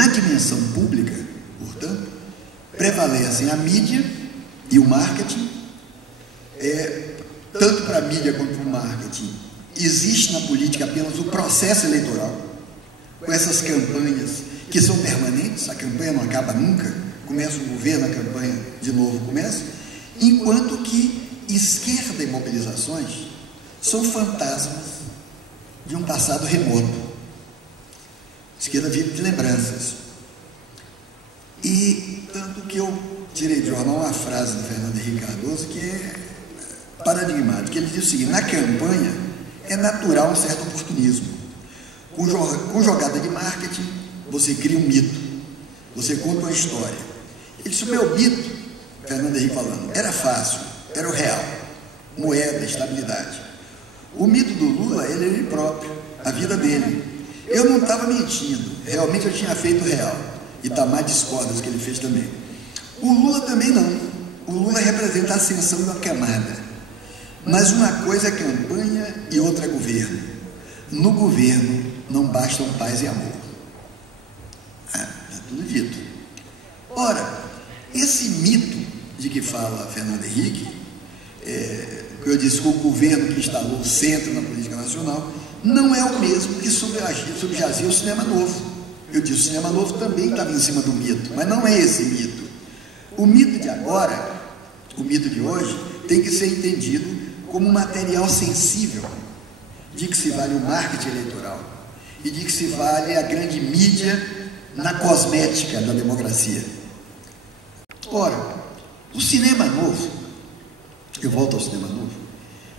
Na dimensão pública, portanto, prevalecem a mídia e o marketing. Tanto para a mídia quanto para o marketing, existe na política apenas o processo eleitoral, com essas campanhas que são permanentes, a campanha não acaba nunca, começa o governo, a campanha de novo começa, enquanto que esquerda e mobilizações são fantasmas de um passado remoto. A esquerda vive de lembranças. E tanto que eu tirei de jornal uma frase do Fernando Henrique Cardoso que é paradigmática. Ele diz o seguinte: na campanha é natural um certo oportunismo. Com jogada de marketing, você cria um mito, você conta uma história. Ele disse: o meu mito, Fernando Henrique falando, era fácil, era o real, moeda, estabilidade. O mito do Lula, ele próprio, a vida dele. Eu não estava mentindo, realmente eu tinha feito o real. Itamar discorda do que ele fez também. O Lula também não. O Lula representa a ascensão de uma camada. Mas uma coisa é campanha e outra é governo. No governo não bastam paz e amor. Está tudo dito. Ora, esse mito de que fala Fernando Henrique, que eu disse que o governo que instalou o centro na política nacional, não é o mesmo que subjazia o cinema novo. Eu disse, o cinema novo também estava em cima do mito, mas não é esse mito. O mito de agora, o mito de hoje, tem que ser entendido como material sensível de que se vale o marketing eleitoral e de que se vale a grande mídia na cosmética da democracia. Ora, o cinema novo, eu volto ao cinema novo,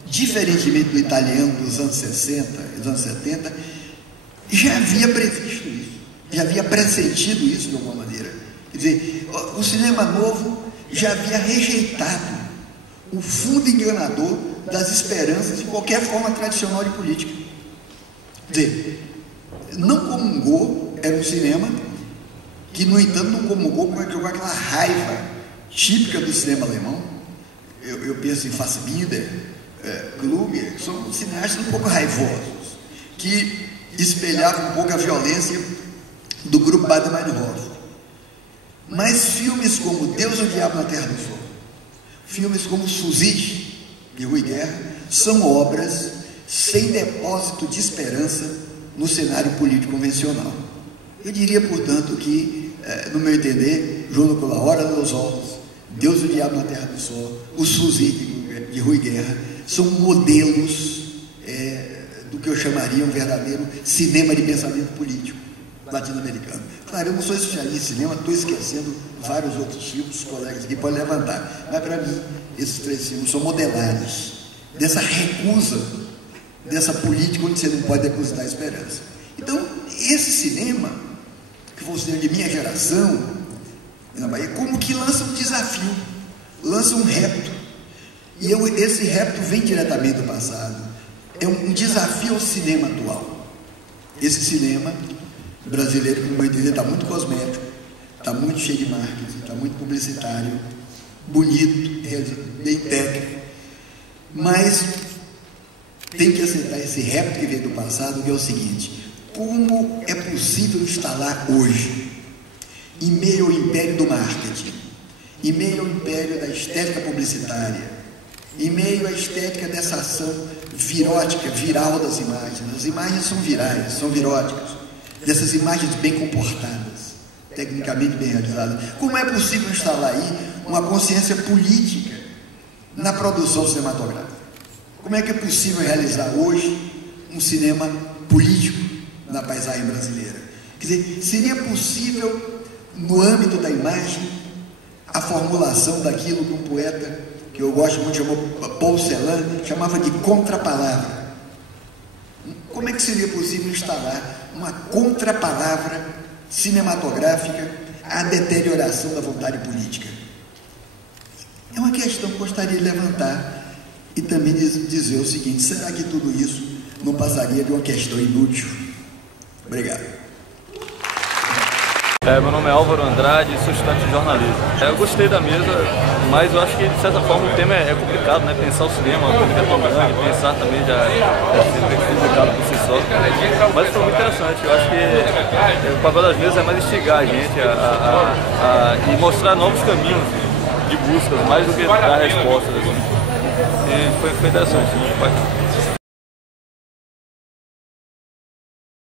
diferentemente do italiano dos anos 60 e dos anos 70, já havia previsto isso, já havia pressentido isso de alguma maneira. Quer dizer, o cinema novo já havia rejeitado o fundo enganador das esperanças de qualquer forma tradicional de política. Quer dizer, não comungou, era um cinema que, no entanto, não comungou com aquela raiva típica do cinema alemão. Eu penso em Fassbinder, Kluger, que são cineastas um pouco raivosos, que espelhavam um pouco a violência do grupo Baader-Meinhof. Mas filmes como Deus e o Diabo na Terra do Sol, filmes como Suzy, de Rui Guerra, são obras sem depósito de esperança no cenário político convencional. Eu diria, portanto, que, no meu entender, João com La Hora dos Olhos, Deus e o Diabo na Terra do Sol, o Suzy, de Rui Guerra, são modelos do que eu chamaria um verdadeiro cinema de pensamento político latino-americano. Claro, eu não sou especialista em cinema, estou esquecendo vários outros filmes, os colegas aqui podem levantar, mas para mim, esses três filmes são modelares dessa recusa, dessa política onde você não pode depositar esperança. Então, esse cinema, que você de minha geração, na Bahia, como que lança um desafio, lança um repto, e esse repto vem diretamente do passado, é um desafio ao cinema atual. Esse cinema brasileiro, como eu entender, está muito cosmético, está muito cheio de marketing, está muito publicitário, bonito, bem técnico, mas tem que aceitar esse repto que veio do passado, que é o seguinte: como é possível instalar hoje, em meio ao império do marketing, em meio ao império da estética publicitária, em meio à estética dessa ação virótica, viral das imagens? As imagens são virais, são viróticas, dessas imagens bem comportadas, tecnicamente bem realizadas. Como é possível instalar aí uma consciência política na produção cinematográfica? Como é que é possível realizar hoje um cinema político na paisagem brasileira? Quer dizer, seria possível, no âmbito da imagem, a formulação daquilo que um poeta que eu gosto muito, chamou Paul Celan, chamava de contrapalavra. Como é que seria possível instalar uma contrapalavra cinematográfica à deterioração da vontade política? É uma questão que eu gostaria de levantar e também dizer o seguinte: será que tudo isso não passaria de uma questão inútil? Obrigado. Meu nome é Álvaro Andrade, sou estudante de jornalismo. Eu gostei da mesa, mas eu acho que de certa forma o tema é complicado, né? Pensar o cinema, uma coisa que é tão grande, pensar também já é complicado por si só. Mas foi muito interessante, eu acho que o papel das mesas é mais instigar a gente e mostrar novos caminhos de buscas, mais do que dar respostas. Assim. E foi interessante.